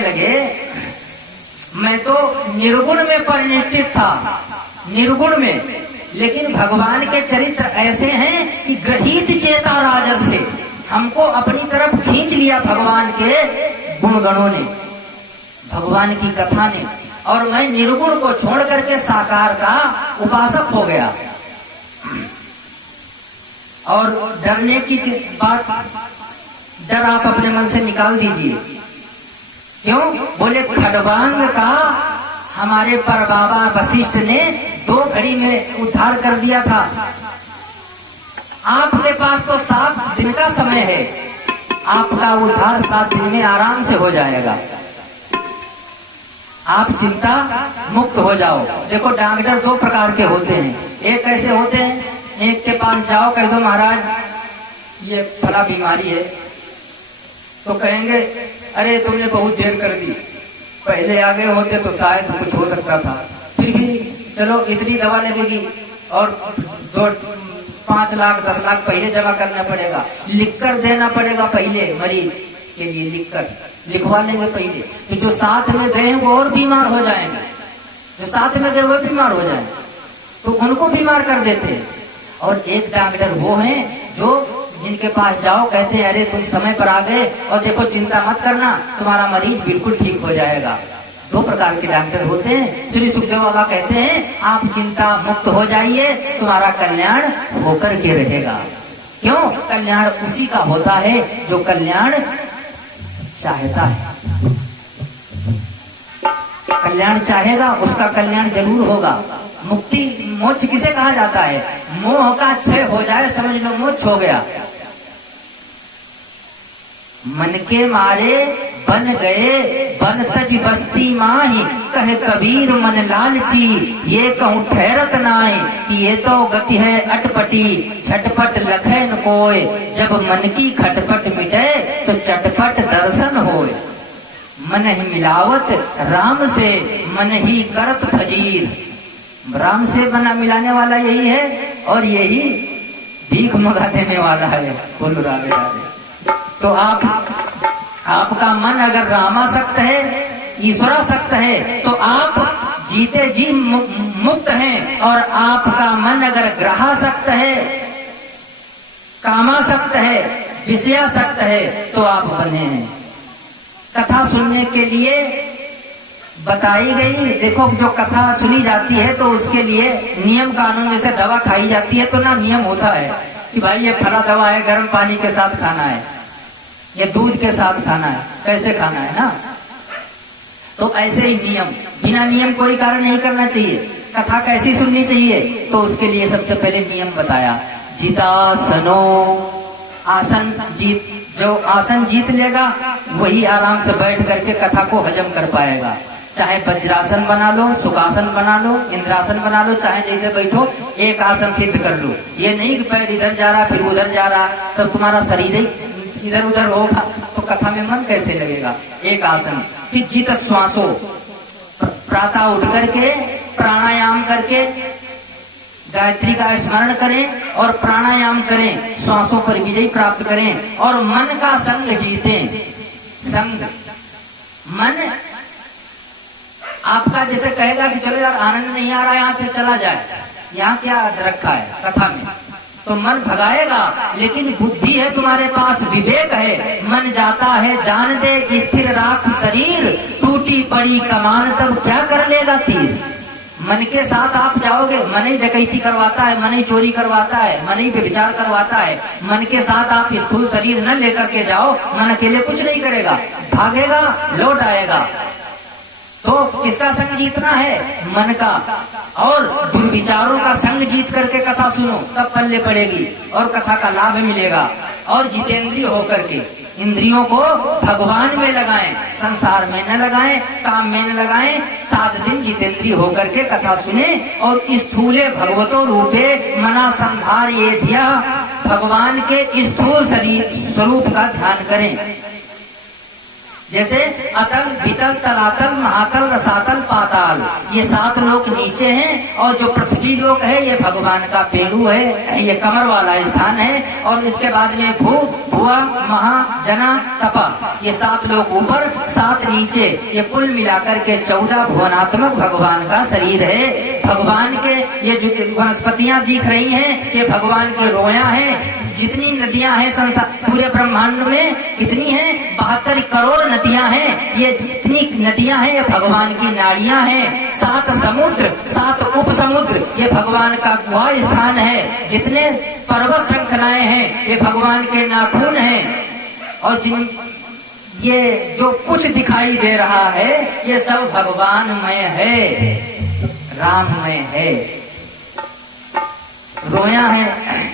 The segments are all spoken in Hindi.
लगे मैं तो निर्गुण में परिनिष्ठित था, निर्गुण में, लेकिन भगवान के चरित्र ऐसे हैं कि गृहीत चेता राजर से हमको अपनी तरफ खींच लिया भगवान के गुणगणों ने, भगवान की कथा ने, और मैं निर्गुण को छोड़ करके साकार का उपासक हो गया। और डरने की बात, डर आप अपने मन से निकाल दीजिए। क्यों? बोले खडवांग का हमारे परबाबा वशिष्ठ ने 2 घड़ी में उद्धार कर दिया था। आपके पास तो 7 दिन का समय है, आपका उद्धार 7 दिन में आराम से हो जाएगा। आप चिंता मुक्त हो जाओ। देखो डॉक्टर 2 प्रकार के होते हैं। एक ऐसे होते हैं, एक के पास जाओ, कह दो महाराज ये फला बीमारी है, तो कहेंगे अरे तुमने बहुत देर कर दी, पहले आ गए होते तो शायद कुछ हो सकता था, फिर भी चलो इतनी दवा लगेगी और 5 लाख 10 लाख पहले जमा करना पड़ेगा, लिखकर देना पड़ेगा पहले, मरीज के लिए लिखकर लिखवा लेंगे पहले। तो जो साथ में गए हैं वो और बीमार हो जाएंगे, जो साथ में गए वो बीमार हो जाएंगे, तो उनको बीमार कर देते हैं। और एक डॉक्टर वो हैं जो जिनके पास जाओ कहते हैं अरे तुम समय पर आ गए और देखो चिंता मत करना, तुम्हारा मरीज बिल्कुल ठीक हो जाएगा। 2 प्रकार के डॉक्टर होते हैं। श्री सुखदेव बाबा कहते हैं आप चिंता मुक्त हो जाइए, तुम्हारा कल्याण होकर के रहेगा। क्यों? कल्याण उसी का होता है जो कल्याण चाहता है। कल्याण चाहेगा उसका कल्याण जरूर होगा। मुक्ति मोक्ष किसे कहा जाता है? मोह का क्षय हो जाए, समझ लो मोक्ष हो गया। मन के मारे बन गए बन तज बस्ती माही, कहे कबीर मन लालची, ये कहूँ ठहरत नाई, कि ये तो गति है अटपटी, झटपट लखे न कोय, जब मन की खटपट मिटे तो चटपट दर्शन होय। मन ही मिलावत राम से, मन ही करत फजीर। राम से बना मिलाने वाला यही है और यही भीख मंगा देने वाला है। बोलो राधे राधे। तो आपका मन अगर रामासक्त है, ईश्वरासक्त है, तो आप जीते जी मुक्त हैं। और आपका मन अगर ग्रहासक्त है, कामासक्त है, विषयासक्त है, तो आप बने हैं। कथा सुनने के लिए बताई गई। देखो जो कथा सुनी जाती है तो उसके लिए नियम कानून, जैसे दवा खाई जाती है तो ना नियम होता है कि भाई ये फला दवा है, गर्म पानी के साथ खाना है, ये दूध के साथ खाना है, कैसे खाना है ना। तो ऐसे ही नियम, बिना नियम कोई कार्य नहीं करना चाहिए। कथा कैसी सुननी चाहिए? तो उसके लिए सबसे पहले नियम बताया। जितासनो, आसन जीत, जो आसन जीत लेगा वही आराम से बैठ करके कथा को हजम कर पाएगा। चाहे वज्रासन बना लो, सुखासन बना लो, इंद्रासन बना लो, चाहे जैसे बैठो, एक आसन सिद्ध कर लो। ये नहीं कि पैर इधर जा रहा फिर उधर जा रहा, तब तुम्हारा शरीर ही इधर उधर होगा तो कथा में मन कैसे लगेगा। एक आसन। फिर जित श्वासो, प्रातः उठ करके प्राणायाम करके गायत्री का स्मरण करें और प्राणायाम करें, श्वासों पर विजय प्राप्त करें और मन का संग जीतें। संग, मन आपका जैसे कहेगा कि चलो यार आनंद नहीं आ रहा, यहाँ से चला जाए, यहाँ क्या रखा है कथा में, तो मन भगाएगा। लेकिन बुद्धि है तुम्हारे पास, विवेक है, मन जाता है जान दे, स्थिर राख शरीर, टूटी पड़ी कमान तब क्या कर लेगा तीर। मन के साथ आप जाओगे, मन ही डकैती करवाता है, मन ही चोरी करवाता है, मन ही व्यभिचार करवाता है। मन के साथ आप स्थूल शरीर न लेकर के जाओ, मन अकेले कुछ नहीं करेगा, भागेगा लौट आएगा। तो किसका संग जीतना है? मन का। और दुर्विचारों का संग जीत करके कथा सुनो, तब पल्ले पड़ेगी और कथा का लाभ मिलेगा। और जितेंद्रिय होकर के इंद्रियों को भगवान में लगाएं, संसार में न लगाएं, काम में न लगाएं। 7 दिन जितेंद्रिय होकर के कथा सुने और स्थूले भगवतो रूपे मना संहार ये धिया, भगवान के स्थूल शरीर स्वरूप का ध्यान करें। जैसे अतल, वितल, तलातल, महातल, रसातल, पाताल, ये 7 लोक नीचे हैं, और जो पृथ्वी लोक है ये भगवान का पेड़ू है, ये कमर वाला स्थान है। और इसके बाद में भू, भुआ, महा, जना, तपा, ये 7 लोक ऊपर, 7 नीचे, ये कुल मिलाकर के 14 भुवनात्मक भगवान का शरीर है। भगवान के ये जो वनस्पतियां दिख रही हैं, ये भगवान के रोया हैं। जितनी नदियां हैं संसार पूरे ब्रह्मांड में कितनी हैं? 72 करोड़ नदियां हैं। ये जितनी नदियां हैं ये भगवान की नाड़ियां हैं। 7 समुद्र, 7 उप समुद्र, ये भगवान का गुहा स्थान है। जितने पर्वत श्रृंखलाएं हैं ये भगवान के नाखून हैं। और जिन ये जो कुछ दिखाई दे रहा है ये सब भगवानमय है, राममय है। रोया है,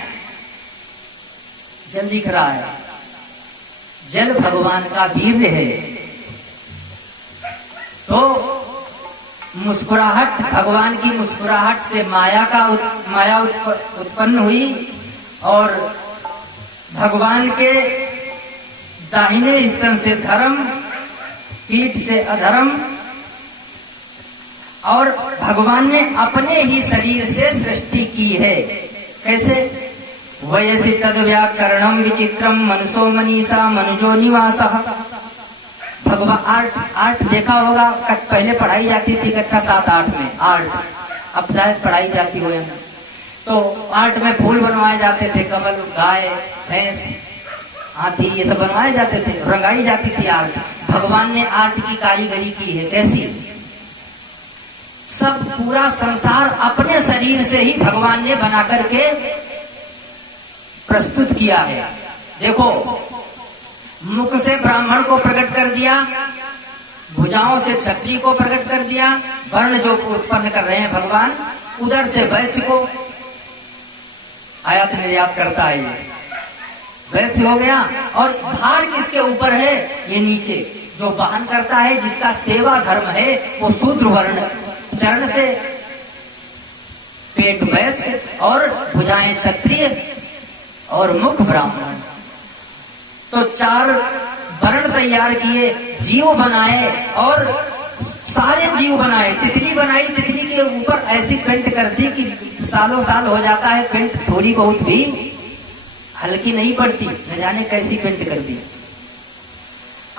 जल दिख रहा है, जल भगवान का वीर्य है। तो मुस्कुराहट, भगवान की मुस्कुराहट से माया उत्पन्न हुई, और भगवान के दाहिने स्तन से धर्म, पीठ से अधर्म, और भगवान ने अपने ही शरीर से सृष्टि की है। कैसे? वयसि तद व्याकरणम विचित्रम मनसो मनीषा मनुजो निवासः। भगवान आर्ट देखा होगा, पहले पढ़ाई जाती थी कक्षा 7-8 में आर्ट, अब शायद पढ़ाई जाती हो या नहीं। तो आर्ट में फूल बनवाए जाते थे, कमल, गाय, भैंस, हाथी, ये सब बनवाए जाते थे, रंगाई जाती थी आर्ट। भगवान ने आर्ट की कारीगरी की है। कैसी? सब पूरा संसार अपने शरीर से ही भगवान ने बना करके प्रस्तुत किया है। देखो, मुख से ब्राह्मण को प्रकट कर दिया, भुजाओं से क्षत्रिय को प्रकट कर दिया, वर्ण जो उत्पन्न कर रहे हैं भगवान, उधर से वैश्य को आयात निर्यात करता है, ये वैश्य हो गया। और भार किसके ऊपर है? ये नीचे जो वहन करता है, जिसका सेवा धर्म है, वो शूद्र वर्ण, चरण से पेट वैश्य और भुजाएं क्षत्रिय और मुख ब्राह्मण। तो 4 वर्ण तैयार किए, जीव बनाए, और सारे जीव बनाए। तितली बनाई, तितली के ऊपर ऐसी पेंट कर दी कि सालों साल हो जाता है, पेंट थोड़ी बहुत भी हल्की नहीं पड़ती, न जाने कैसी पेंट कर दी।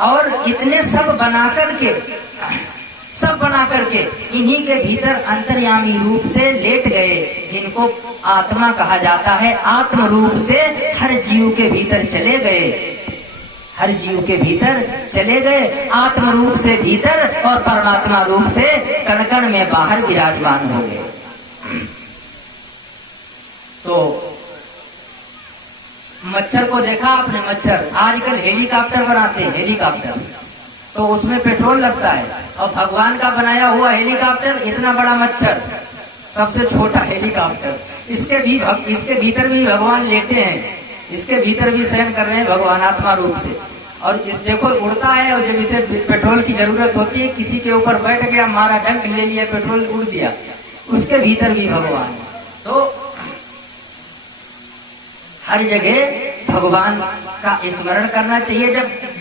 और इतने सब बना करके इन्हीं के भीतर अंतर्यामी रूप से लेट गए, जिनको आत्मा कहा जाता है। आत्म रूप से हर जीव के भीतर चले गए, हर जीव के भीतर चले गए, आत्म रूप से भीतर और परमात्मा रूप से कण कण में बाहर विराजमान हो गए। तो मच्छर को देखा आपने? मच्छर आजकल हेलीकॉप्टर बनाते हैं, हेलीकॉप्टर, तो उसमें पेट्रोल लगता है। और भगवान का बनाया हुआ हेलीकॉप्टर, इतना बड़ा मच्छर, सबसे छोटा हेलीकॉप्टर, इसके भीतर भी भगवान लेटे हैं, इसके भीतर भी शयन कर रहे हैं भगवान आत्मा रूप से। और इस देखो उड़ता है, और जब इसे पेट्रोल की जरूरत होती है, किसी के ऊपर बैठ गया, मारा, डंक ले लिया, पेट्रोल उड़ दिया, उसके भीतर भी भगवान। तो हर जगह भगवान का स्मरण करना चाहिए।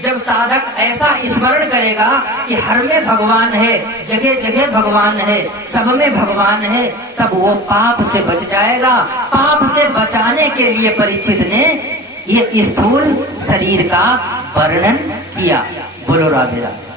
जब साधक ऐसा स्मरण करेगा कि हर में भगवान है, जगह जगह भगवान है, सब में भगवान है, तब वो पाप से बच जाएगा। पाप से बचाने के लिए परीक्षित ने ये स्थूल शरीर का वर्णन किया। बोलो राधे राधे।